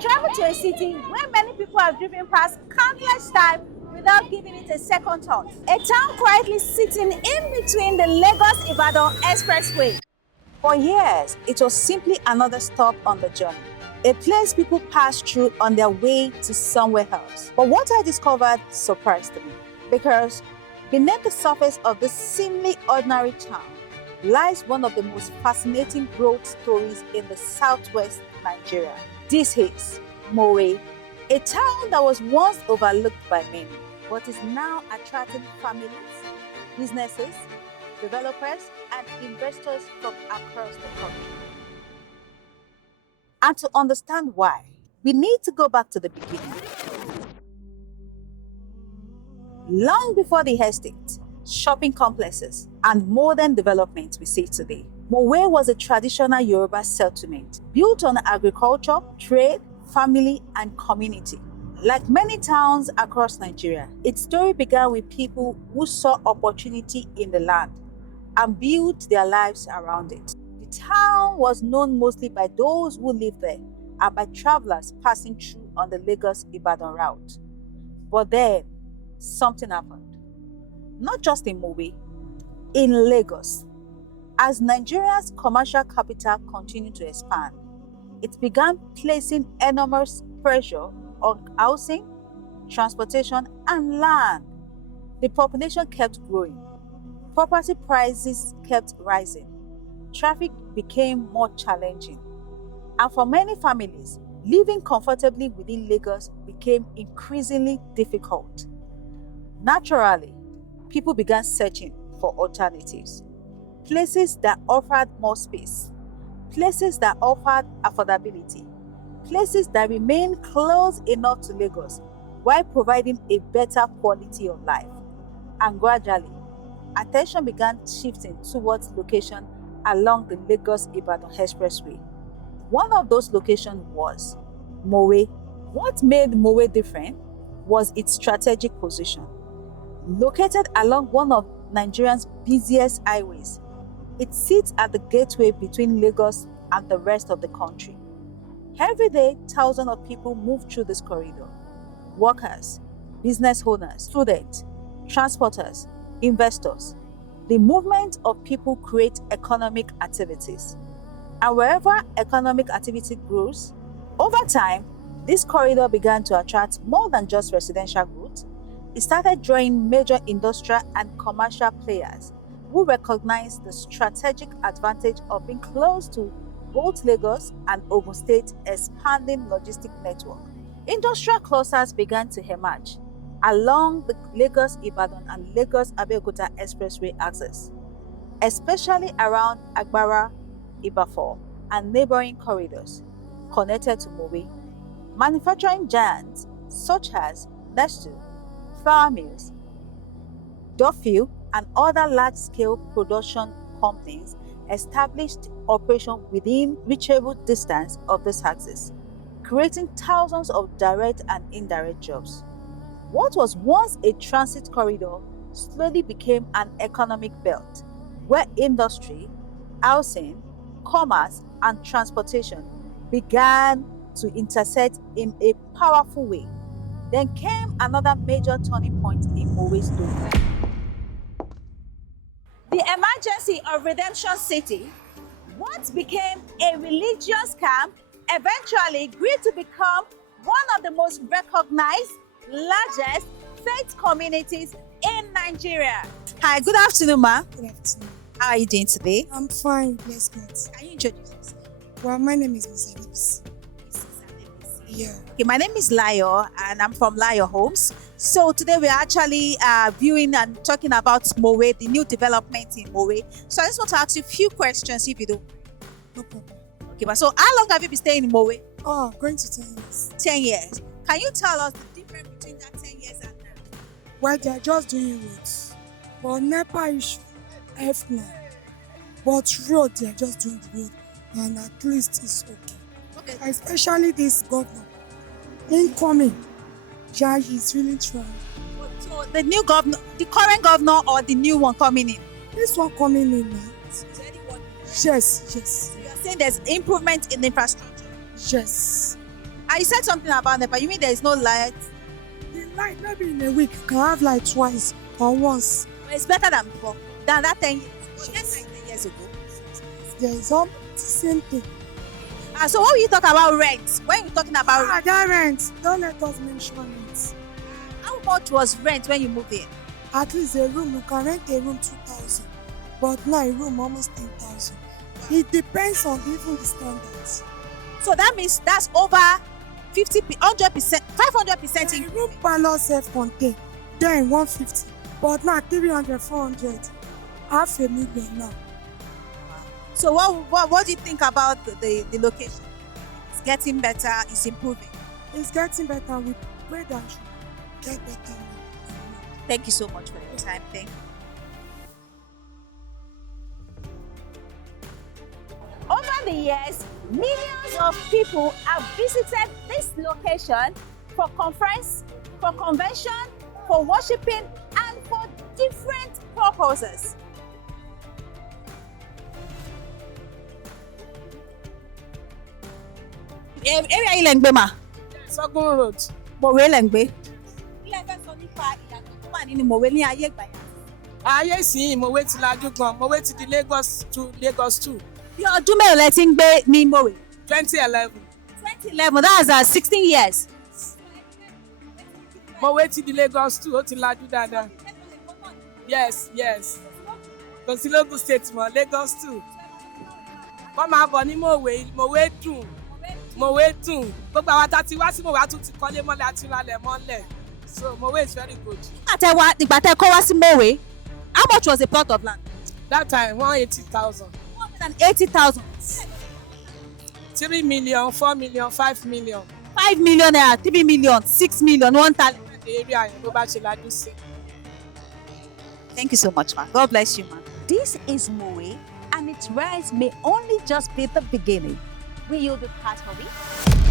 travel to a city where many people have driven past countless times without giving it a second thought. A town quietly sitting in between the Lagos-Ibadan Expressway. For years, it was simply another stop on the journey, a place people passed through on their way to somewhere else. But what I discovered surprised me, because beneath the surface of this seemingly ordinary town lies one of the most fascinating growth stories in the southwest Nigeria. This is Mowe, a town that was once overlooked by many, but is now attracting families, businesses, developers, and investors from across the country. And to understand why, we need to go back to the beginning. Long before the estate, shopping complexes, and modern developments we see today, Mowe was a traditional Yoruba settlement built on agriculture, trade, family, and community. Like many towns across Nigeria, its story began with people who saw opportunity in the land and built their lives around it. The town was known mostly by those who lived there and by travelers passing through on the Lagos-Ibadan route. But then, something happened. Not just in Mowe, in Lagos. As Nigeria's commercial capital continued to expand, it began placing enormous pressure on housing, transportation, and land. The population kept growing. Property prices kept rising. Traffic became more challenging. And for many families, living comfortably within Lagos became increasingly difficult. Naturally, people began searching for alternatives. Places that offered more space, places that offered affordability, places that remained close enough to Lagos while providing a better quality of life. And gradually, attention began shifting towards location along the Lagos-Ibadan Expressway. One of those locations was Mowe. What made Mowe different was its strategic position. Located along one of Nigeria's busiest highways, it sits at the gateway between Lagos and the rest of the country. Every day, thousands of people move through this corridor. Workers, business owners, students, transporters, investors. The movement of people creates economic activities. And wherever economic activity grows, over time, this corridor began to attract more than just residential growth. It started drawing major industrial and commercial players who recognized the strategic advantage of being close to both Lagos and Ogun State's expanding logistic network. Industrial clusters began to emerge along the Lagos-Ibadan and Lagos-Abeokuta Expressway axis, especially around Agbara, Ibafor, and neighboring corridors connected to Mowe. Manufacturing giants such as Nestle, flour mills, Duffield, and other large-scale production companies established operation within reachable distance of this axis, creating thousands of direct and indirect jobs. What was once a transit corridor slowly became an economic belt where industry, housing, commerce, and transportation began to intersect in a powerful way. Then came another major turning point in Mowe's story. The emergency of Redemption City, what became a religious camp, eventually grew to become one of the most recognized, largest faith communities in Nigeria. Hi, good afternoon, ma. Good afternoon. How are you doing today? I'm fine, bless God. Can you introduce yourself? Well, my name is Mrs. Lips. Yeah. Okay, my name is Layo and I'm from Layo Homes. So today we're actually viewing and talking about Mowe, the new development in Mowe. So I just want to ask you a few questions if you don't. No problem. Okay, but so how long have you been staying in Mowe? Oh, going to 10 years. 10 years. Can you tell us the difference between that 10 years and now? Well, they're just doing roads. But NEPA issue, F9. But road, they're just doing the road. And at least it's okay. Okay. Especially this governor. Incoming. Jai is really trying. So the new governor, the current governor or the new one coming in? This one coming in now. Is anyone? Yes, yes. So you're saying there's improvement in the infrastructure? Yes. Are you said something about NEPA. You mean there is no light? The light, maybe in a week, you can have light twice or once. Well, it's better than before. Than that 10 years. Just like 10 years ago. There is all the same thing. So when you talk about rent, when you're talking about That rent, don't let us mention it. how much was rent when you moved in? At least a room, you can rent a room 2,000, but now a room almost 10,000. It depends on even the standards. So that means that's over 50, 100%, 500% A in. room parlor self-contained, then 150, but now 300, 400, half a million now. So what do you think about the location? It's getting better, it's improving. It's getting better. We pray that it should get better. Thank you so much for your time. Thank you. Over the years, millions of people have visited this location for conference, for convention, for worshiping, and for different purposes. Area ilẹ̀ ń gbé mà. Sogun Road. Mowe ilẹ̀ ń gbé. Ilé ẹgbẹ́ sọ nípa ìyàtọ̀ tó wà nínú Mowe ní ayé ìgbà yẹn. Ayé ìsìn Mowe ti lajú gan. Mowe ti di Lagos to Lagos 2. Bí ọdún mélòó lẹ ti ń gbé ní Mowe? 2011. 2011, that's 16 years. Mowe ti di Lagos 2. Ó ti lajú dáadáa. Yes, yes. Kò sí Lagos State mọ́, Lagos 2. Wọ́n máa bọ̀ ní Mowe. Mowe dùn. Mowe dùn. Gbogbo àwọn tá ti wá sí Mowe á tún ti kọ́lé mọ́lẹ̀ àti ìralẹ̀ mọ́lẹ̀. So Mowe is very good. Ìgbà tẹ́ kọ́ wá sí Mowe, how much was a plot of land? That time 180,000. 180,000. 3 million, 4 million, 5 million. 5 million naira, 3 million, 6 million, 1,000. The area yẹn ló bá ṣe lajú sí. Thank you so much, man. God bless you, man. This is Mowe, and its rise may only just be the beginning. Will you be part of it?